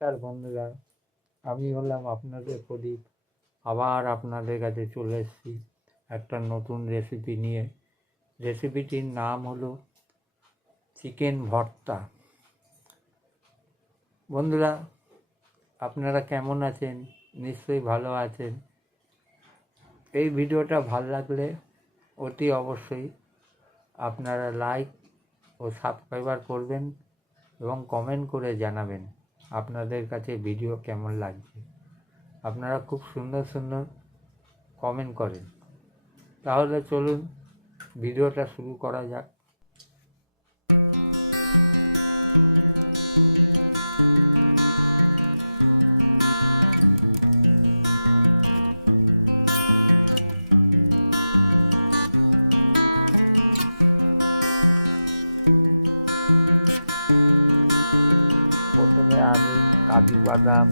নমস্কার বন্ধুরা, আমি হলাম আপনাদের প্রদীপ। আবার আপনাদের কাছে চলে এসেছি একটা নতুন রেসিপি নিয়ে। রেসিপিটির নাম হলো চিকেন ভর্তা। বন্ধুরা, আপনারা কেমন আছেন? নিশ্চয়ই ভালো আছেন। এই ভিডিওটা ভালো লাগলে অতি অবশ্যই আপনারা লাইক ও সাবস্ক্রাইবার করবেন এবং কমেন্ট করে জানাবেন আপনাদের কাছে ভিডিও কেমন লাগছে। আপনারা খুব সুন্দর সুন্দর কমেন্ট করেন। তাহলে চলুন ভিডিওটা শুরু করা যাক। প্রথমে আমি কাজু বাদাম,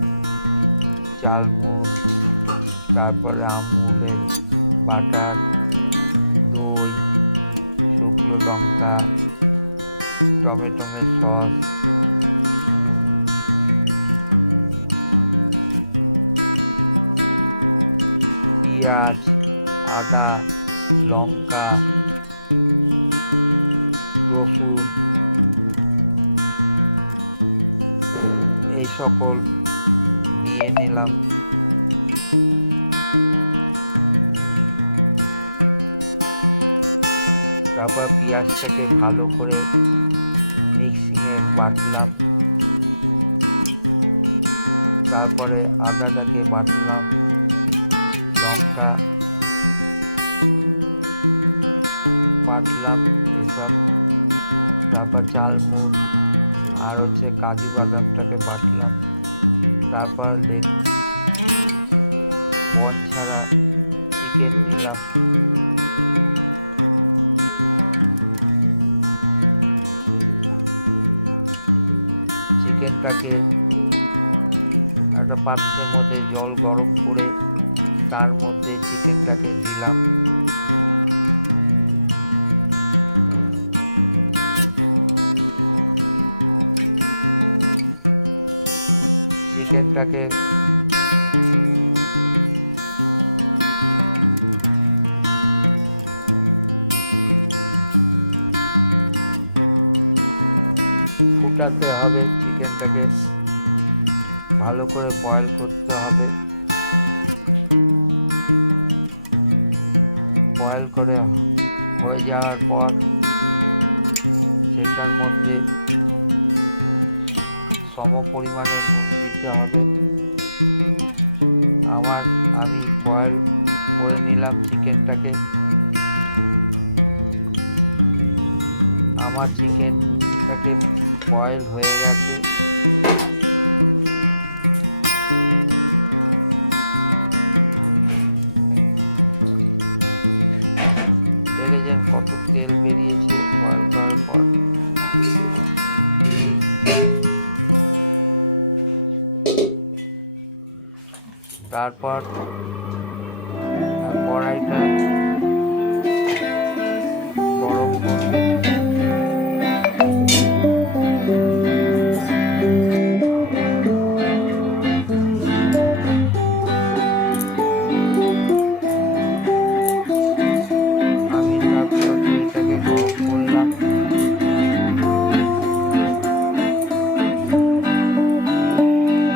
চালমুড়, তারপরে আমুলের বাটার, দই, শুকনো লঙ্কা, টমেটোমের সস, পেঁয়াজ, আদা, লঙ্কা, রসুন এই সকল নিয়ে নিলাম। তারপর পেঁয়াজটাকে ভালো করে মিক্সিংয়ে বাটলাম। তারপরে আদাটাকে বাটলাম, লঙ্কা বাটলাম এসব। তারপর চালমুড় আর কাজু বাদামটাকে বাটলাম। তারপর বন ছাড়া চিকেন নিলাম। চিকেনটাকে একটা পাত্রের মধ্যে জল গরম করে তার মধ্যে চিকেনটাকে দিলাম। চিকেনটাকে ফুটাতে হবে, চিকেনটাকে ভালো করে বয়েল করতে হবে। বয়েল করে হয়ে যাওয়ার পর সেটার মধ্যে সম পরিমাণে নুন দিতে হবে। আমি বয়েল করে নিলাম চিকেনটাকে। আমার চিকেনটাকে বয়েল হয়ে গেছে। দেখেছেন কত তেল বেরিয়েছে বয়েল করার পর। তারপর কড়াইটা গরম করবে। আমি তারপর এটাকে গরম করলাম।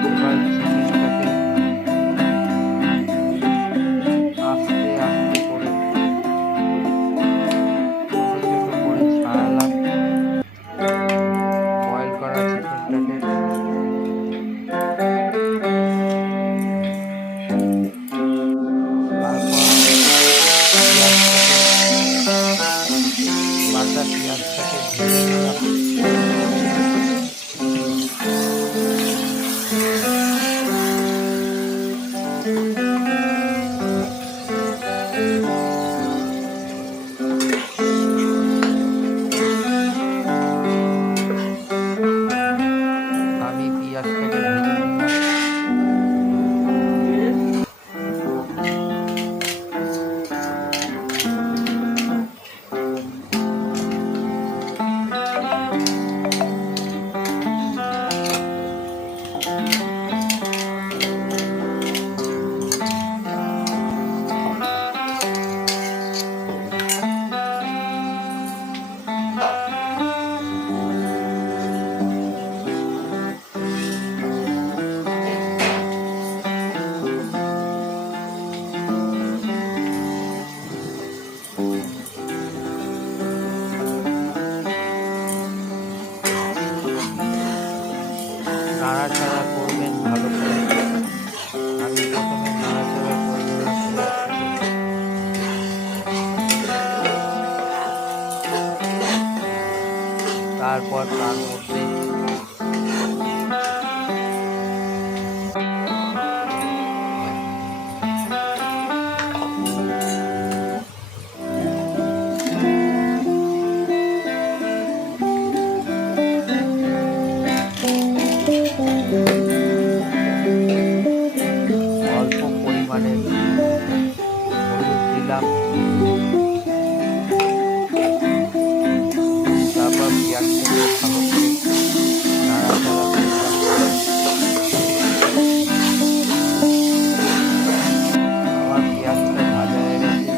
এবার চিকেনটাকে আস্তে আস্তে করে ছোট ছোট করে নাড়াচাড়া করবেন ভালো করে। আমি প্রথমে নাড়াচাড়া করে দিলাম। তারপর তার মধ্যে অল্প পরিমাণে হলুদ দিলাম। তারপর পেঁয়াজটাকে ভালো করে নাড়াচাড়া করলাম। আমার পেঁয়াজটা ভাজা হয়ে গেছে,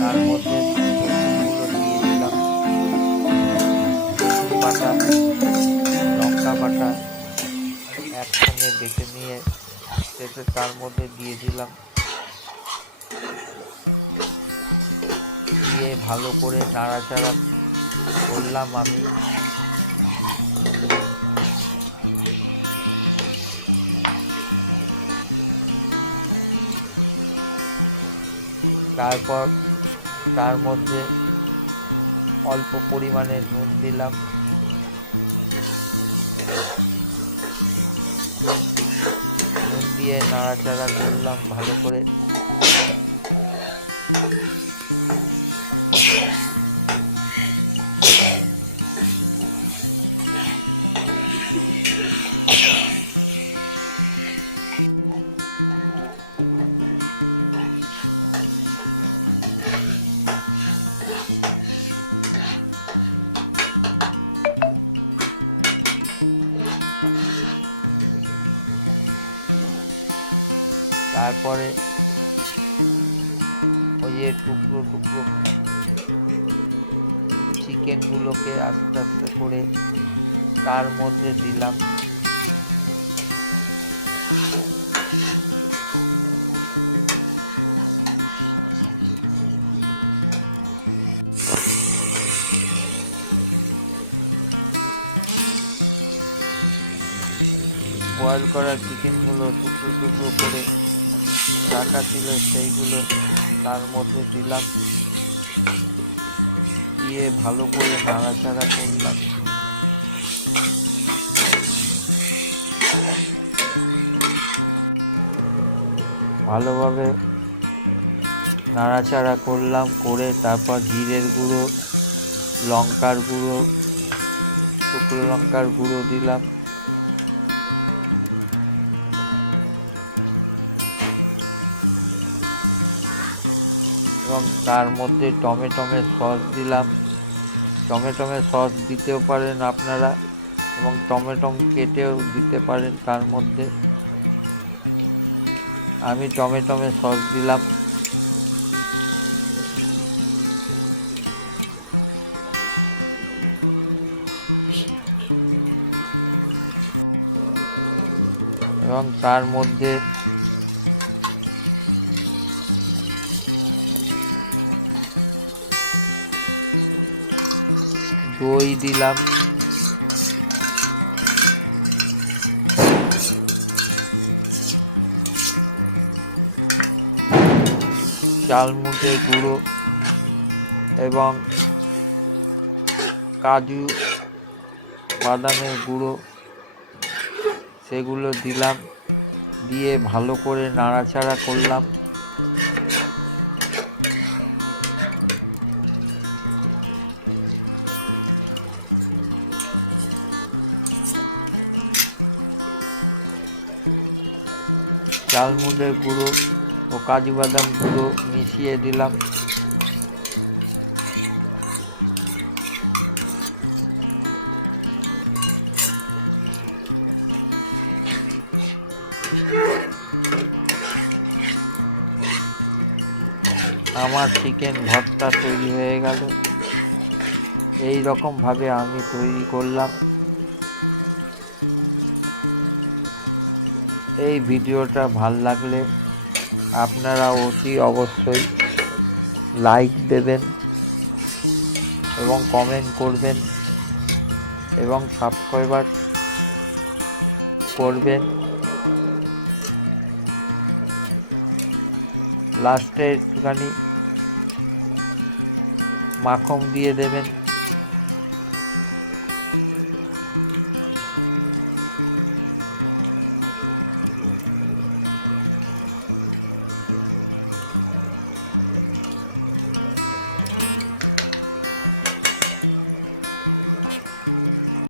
তার মধ্যে রসুনগুলো দিয়ে দিলাম। রসুন বাটা, লঙ্কা বাটা একসঙ্গে বেটে নিয়ে সেটা তার মধ্যে দিয়ে দিলাম। দিয়ে ভালো করে নাড়াচাড়া করলাম আমি। তারপর তার মধ্যে অল্প পরিমাণে নুন দিলাম। নুন দিয়ে নাড়াচাড়া করলাম ভালো করে। তারপরে ওই যে টুকরো টুকরো চিকেনগুলোকে আস্তে আস্তে করে তার মধ্যে দিলাম। বয়েল করা চিকেনগুলো টুকরো টুকরো করে রাখা ছিল সেইগুলো তার মধ্যে দিলাম। দিয়ে ভালো করে নাড়াচাড়া করলাম। ভালোভাবে নাড়াচাড়া করলাম, করে তারপর জিরের গুঁড়ো, লঙ্কার গুঁড়ো, শুকনো লঙ্কার গুঁড়ো দিলাম। এবং তার মধ্যে টমেটোমের সস দিলাম। টমেটোমের সস দিতেও পারেন আপনারা, এবং টমেটো কেটেও দিতে পারেন তার মধ্যে। আমি টমেটোমের সস দিলাম। এবং তার মধ্যে দই দিলাম। চালমুটের গুঁড়ো এবং কাজু বাদামের গুঁড়ো সেগুলো দিলাম। দিয়ে ভালো করে নাড়াচাড়া করলাম। চালমুটের গুঁড়ো ও কাজু বাদাম গুঁড়ো মিশিয়ে দিলাম। আমার চিকেন ভর্তা তৈরি হয়ে গেল। এই রকমভাবে আমি তৈরি করলাম। এই ভিডিওটা ভাল লাগলে আপনারা অতি অবশ্যই লাইক দেবেন এবং কমেন্ট করবেন এবং সাবস্ক্রাইবার করবেন। লাস্টে একটুখানি মাখন দিয়ে দেবেন।